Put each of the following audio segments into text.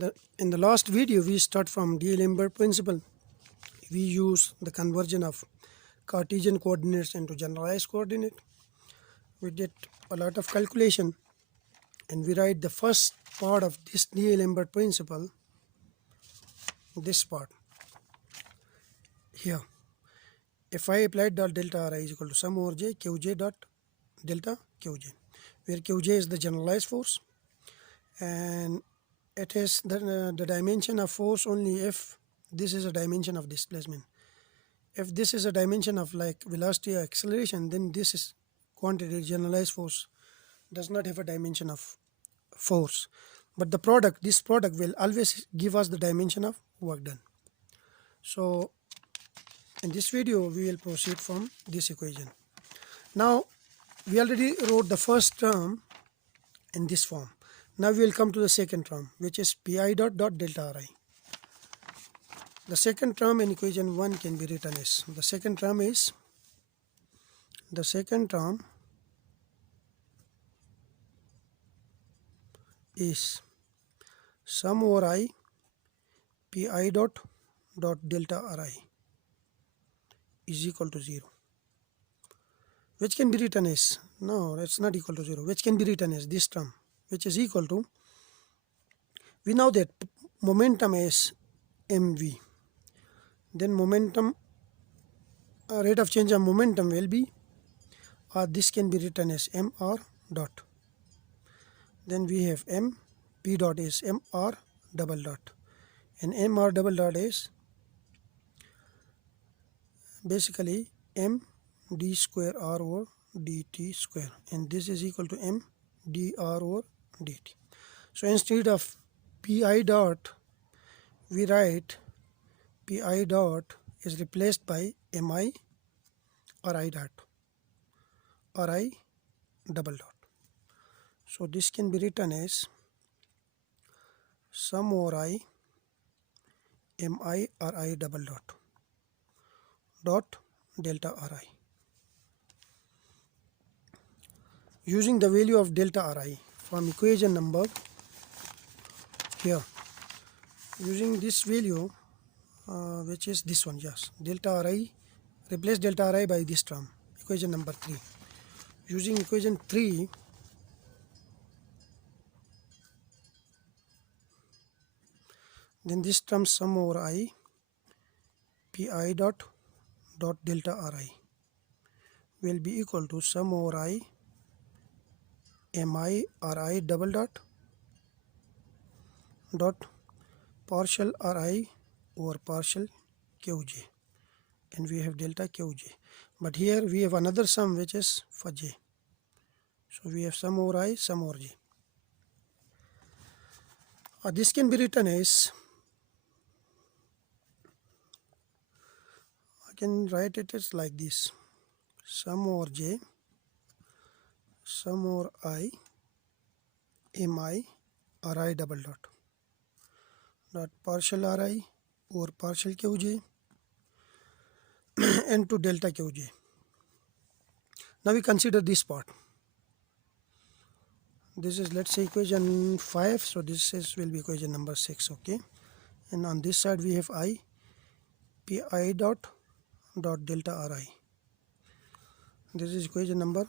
In the last video, we start from D'Alembert principle. We use the conversion of Cartesian coordinates into generalized coordinate. We did a lot of calculation, and we write the first part of this D'Alembert principle. This part here. If I applied dot delta Ri is equal to sum over j qj dot delta qj, where qj is the generalized force, and it is the dimension of force only if this is a dimension of displacement. If this is a dimension of like velocity or acceleration, then this is quantity generalized force does not have a dimension of force, but the product, this product will always give us the dimension of work done. So in this video we will proceed from this equation. Now we already wrote the first term in this form. Now we will come to the second term, which is pi dot delta Ri. The second term in equation 1 can be written as, the second term is sum over I pi dot delta Ri is equal to 0, which can be written as, no, it's not equal to 0, which can be written as this term, which is equal to, we know that momentum is mv, then momentum rate of change of momentum will be, or this can be written as mr dot, then we have m p dot is mr double dot, and mr double dot is basically m d square r over dt square, and this is equal to m dr over dt. So instead of pi dot, we write pi dot is replaced by mi or I dot or I double dot. So this can be written as sum over I mi or I double dot delta Ri. Using the value of delta Ri from equation number here, using this value which is this one, yes, delta Ri, replace delta Ri by this term, equation number 3. Using equation 3, then this term sum over I pi dot delta Ri will be equal to sum over I mi or I double dot partial Ri over partial qj, and we have delta qj, but here we have another sum which is for j, so we have sum over I, sum over j. This can be written as, I can write it as like this, sum over j, sum over I mi or I double dot partial Ri over partial qj and to delta qj. Now we consider this part. This is, let's say, equation 5, so this is will be equation number 6, okay, and on this side we have I pi dot delta Ri. This is equation number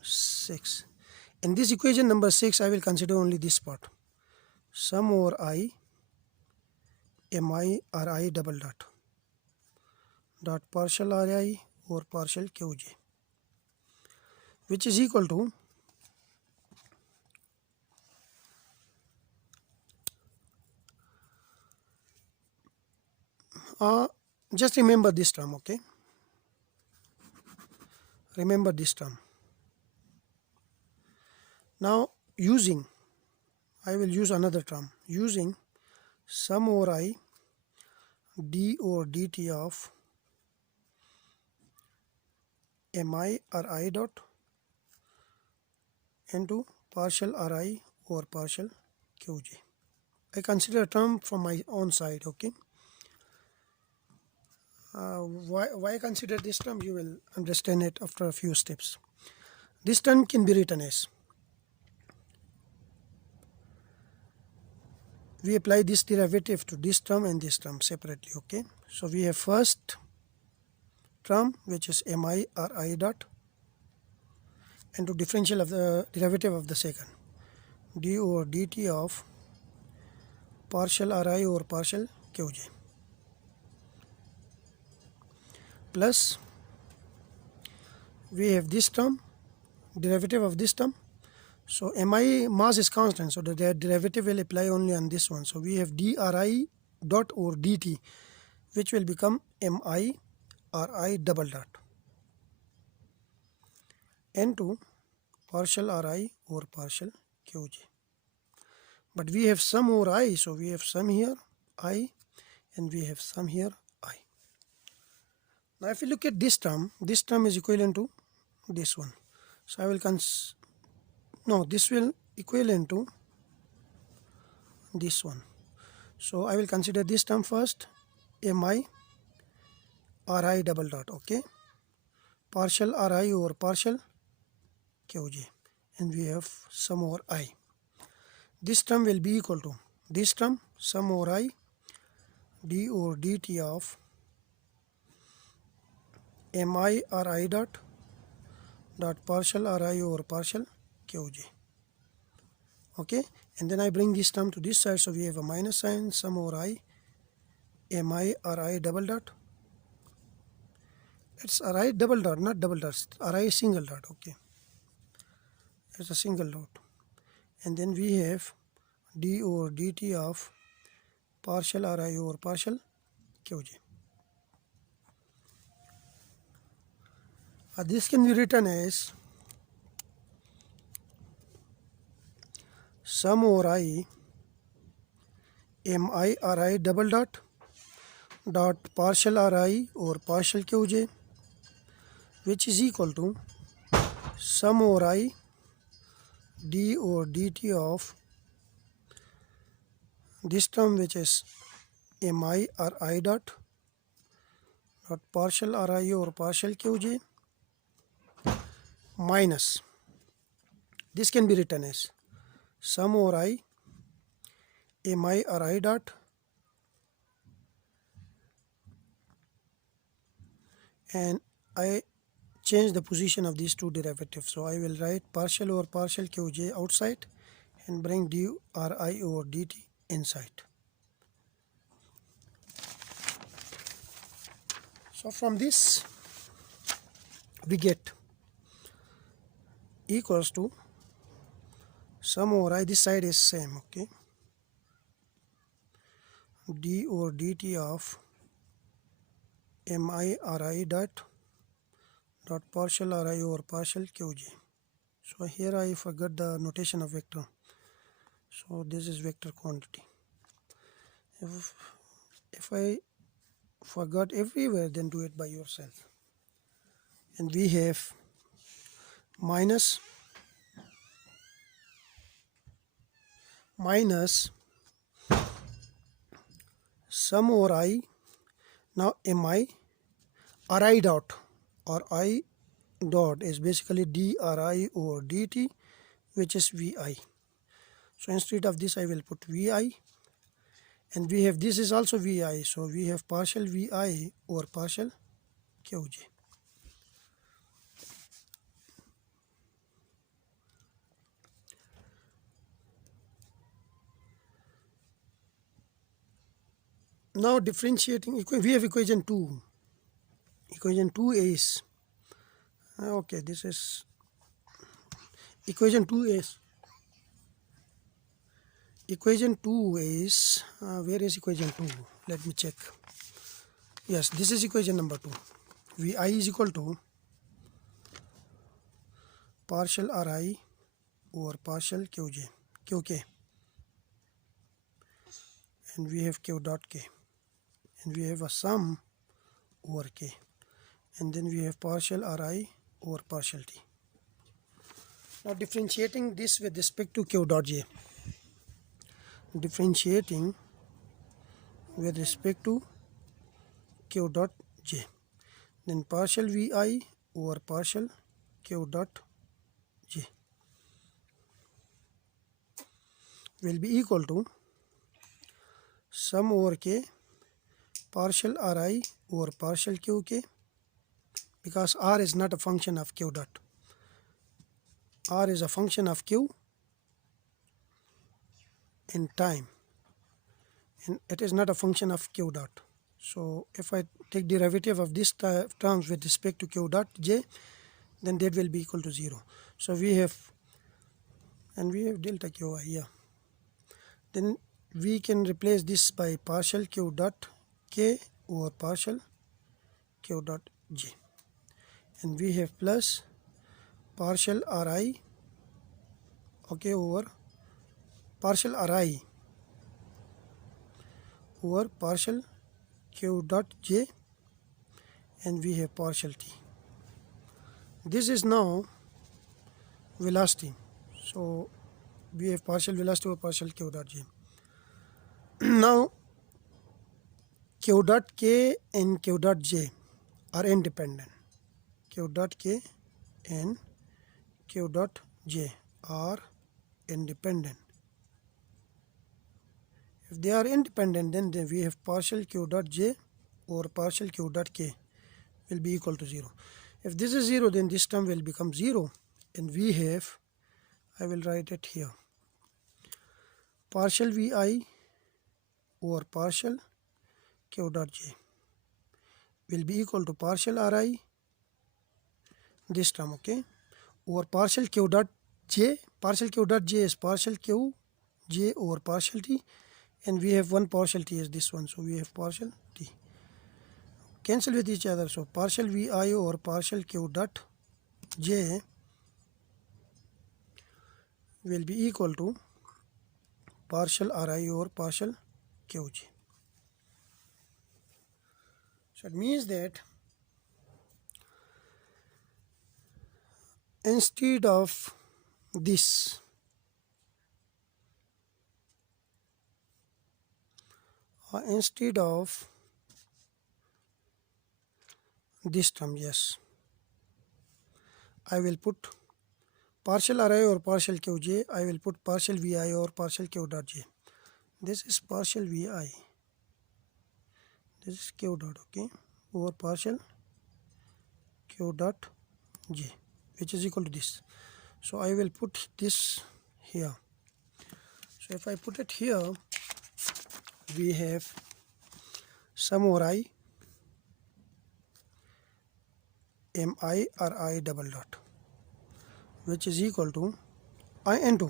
6. In this equation number 6, I will consider only this part, sum over I mi or I double dot partial Ri over partial qj, which is equal to just remember this term, okay, remember this term. Now using, I will use another term, using sum over I d over dt of mi or I dot into partial Ri over partial qj. I consider a term from my own side, okay. Why consider this term, you will understand it after a few steps. This term can be written as we apply this derivative to this term and this term separately. Okay, so we have first term which is mi ri dot, and to differential of the derivative of the second, d over dt of partial ri over partial qj, plus we have this term, derivative of this term. So mi mass is constant, so the derivative will apply only on this one. So we have dri dot over dt, which will become mi ri double dot into partial ri over partial qj. But we have sum over I, so we have sum here I, and we have sum here I. Now if you look at this term is equivalent to this one. So I will this will equivalent to this one. So I will consider this term first, mi ri double dot, okay, partial ri over partial qj, and we have sum over I. This term will be equal to this term, sum over I, d over dt of mi ri dot partial ri over partial qj. Okay, and then I bring this term to this side, so we have a minus sign, sum over I, mi ri double dot. It's ri double dot, not double dots. Ri single dot. Okay, it's a single dot, and then we have d over dt of partial ri over partial qj. This can be written as sum over I mi ri double dot partial ri over partial qj, which is equal to sum over I d over dt of this term, which is mi ri dot partial ri over partial qj, minus, this can be written as sum over I mi ri dot and I change the position of these two derivatives. So I will write partial over partial qj outside and bring dri over dt inside. So from this we get equals to sum over I, this side is same, okay, d over dt of mi ri dot partial ri over partial qj. So here I forgot the notation of vector, so this is vector quantity. If I forgot everywhere, then do it by yourself. And we have minus sum over I, now mi ri dot or I dot is basically dri over dt, which is vi. So instead of this I will put vi, and we have this is also vi, so we have partial vi over partial qj. Now differentiating, we have equation 2. Equation 2 is, okay, this is equation 2 is, where is equation 2? Let me check. Yes, this is equation number 2. Vi is equal to partial ri over partial qk, and we have q dot k, and we have a sum over k, and then we have partial ri over partial t. Now differentiating this with respect to q dot j, differentiating with respect to q dot j, then partial vi over partial q dot j will be equal to sum over k partial Ri over partial Qk, because R is not a function of Q dot. R is a function of Q in time, and it is not a function of Q dot. So if I take derivative of this terms with respect to Q dot j, then that will be equal to 0. So we have delta Qi here. Then we can replace this by partial Q dot k over partial Q dot j, and we have plus partial Ri, okay, over partial Ri over partial Q dot j, and we have partial t. This is now velocity. So we have partial velocity over partial Q dot j. Now Q dot k and Q dot j are independent. Q dot k and Q dot j are independent. If they are independent, then we have partial Q dot j over partial Q dot k will be equal to 0. If this is 0, then this term will become 0, and we have, I will write it here, partial Vi over partial Q dot j will be equal to partial Ri, this term, okay, over partial Q dot j. Partial Q dot j is partial Q j over partial t, and we have one partial t is this one, so we have partial t. Cancel with each other, so partial Vi over partial Q dot j will be equal to partial Ri over partial Qj. So it means that instead of this, instead of this term, yes, I will put partial Ri over partial Qj, I will put partial Vi over partial Q dot j. This is partial Vi, this is Q dot, okay, over partial Q dot j, which is equal to this. So I will put this here. So if I put it here, we have sum over I mi or I double dot, which is equal to I into,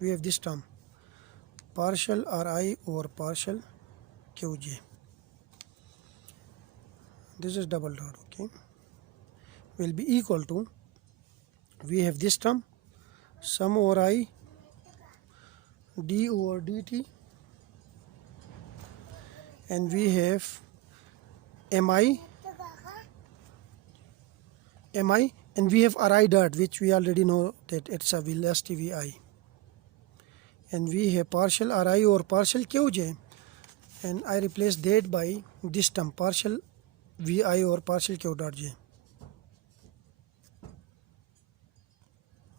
we have this term, partial Ri over partial Qj. This is double dot, okay, will be equal to, we have this term, sum over I d over dt, and we have mi, and we have Ri dot, which we already know that it's a velocity Vi, and we have partial Ri over partial Qj, and I replace that by this term, partial Vi over partial Q dot j.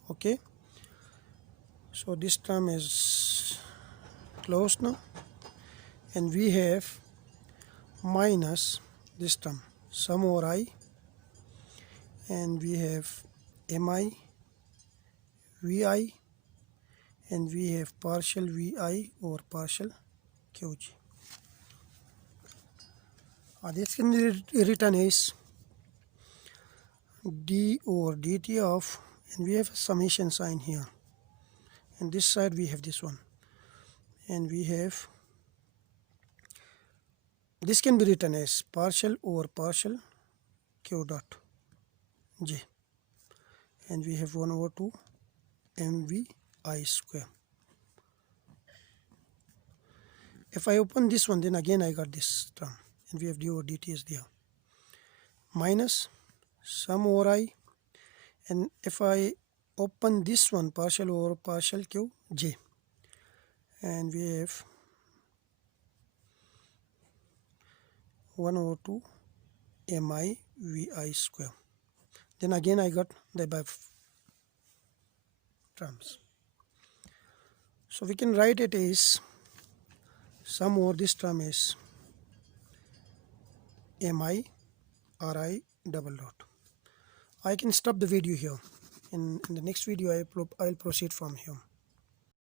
Okay, so this term is closed now, and we have minus this term, sum over I, and we have mi Vi, and we have partial Vi over partial Qj. This can be written as d over dt of, and we have a summation sign here, and this side we have this one, and we have, this can be written as partial over partial Q dot j, and we have 1 over 2 mvi square. If I open this one, then again I got this term, and we have d over dt is there, minus sum over I, and if I open this one, partial over partial Qj, and we have 1 over 2 mi Vi square. Then again I got the above terms. So we can write it as sum over this term is mi ri double dot. I can stop the video here. In the next video I will proceed from here.